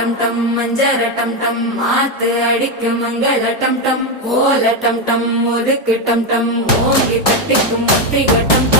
டம் டம் மஞ்சர டம் டம் மாத்து அடிக்கும் மங்கள டம் டம் ஓல டம் டம் ஒதுக்கு டம் டம் ஓங்கி தட்டிக்கும் முத்திக டம் டம்